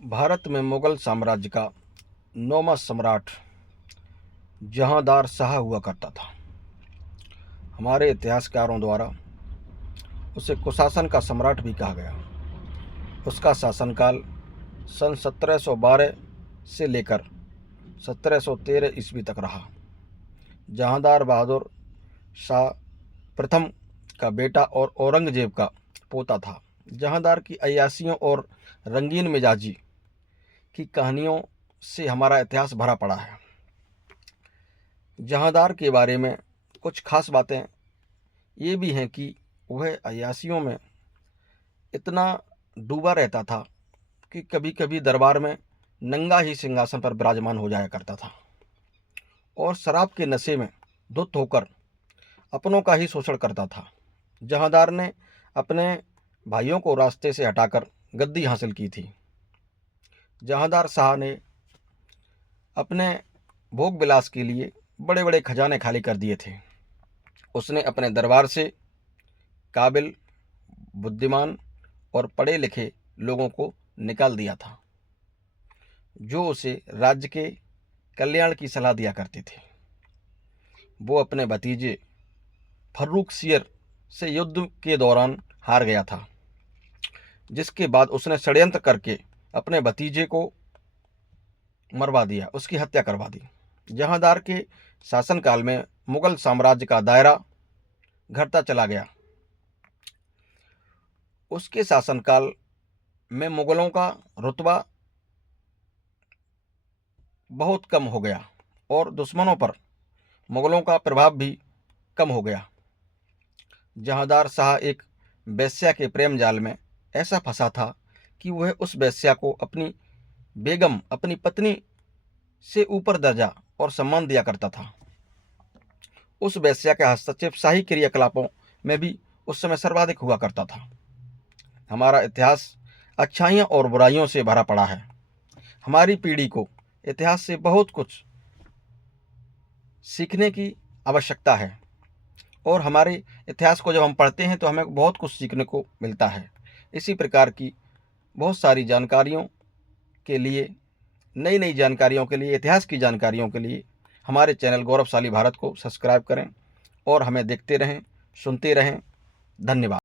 भारत में मुगल साम्राज्य का 9वां सम्राट जहांदार शाह हुआ करता था। हमारे इतिहासकारों द्वारा उसे कुशासन का सम्राट भी कहा गया। उसका शासनकाल सन 1712 से लेकर 1713 ईस्वी तक रहा। जहांदार बहादुर शाह प्रथम का बेटा और औरंगजेब का पोता था। जहांदार की अय्यासियों और रंगीन मिजाजी की कहानियों से हमारा इतिहास भरा पड़ा है। जहांदार के बारे में कुछ खास बातें ये भी हैं कि वह अय्यासियों में इतना डूबा रहता था कि कभी कभी दरबार में नंगा ही सिंहासन पर विराजमान हो जाया करता था और शराब के नशे में धुत होकर अपनों का ही शोषण करता था। जहांदार ने अपने भाइयों को रास्ते से हटाकर गद्दी हासिल की थी। जहांदार शाह ने अपने भोग विलास के लिए बड़े बड़े खजाने खाली कर दिए थे। उसने अपने दरबार से काबिल, बुद्धिमान और पढ़े लिखे लोगों को निकाल दिया था, जो उसे राज्य के कल्याण की सलाह दिया करते थे। वो अपने भतीजे फर्रुखसियर से युद्ध के दौरान हार गया था, जिसके बाद उसने षड्यंत्र करके अपने भतीजे को मरवा दिया, उसकी हत्या करवा दी। जहांदार के शासनकाल में मुगल साम्राज्य का दायरा घटता चला गया। उसके शासनकाल में मुगलों का रुतबा बहुत कम हो गया और दुश्मनों पर मुगलों का प्रभाव भी कम हो गया। जहांदार शाह एक वेश्या के प्रेम जाल में ऐसा फंसा था कि वह उस वेश्या को अपनी बेगम, अपनी पत्नी से ऊपर दर्जा और सम्मान दिया करता था। उस वेश्या का हस्तक्षेप शाही क्रियाकलापों में भी उस समय सर्वाधिक हुआ करता था। हमारा इतिहास अच्छाइयों और बुराइयों से भरा पड़ा है। हमारी पीढ़ी को इतिहास से बहुत कुछ सीखने की आवश्यकता है और हमारे इतिहास को जब हम पढ़ते हैं तो हमें बहुत कुछ सीखने को मिलता है। इसी प्रकार की बहुत सारी जानकारियों के लिए, नई नई जानकारियों के लिए, इतिहास की जानकारियों के लिए हमारे चैनल गौरवशाली भारत को सब्सक्राइब करें और हमें देखते रहें, सुनते रहें। धन्यवाद।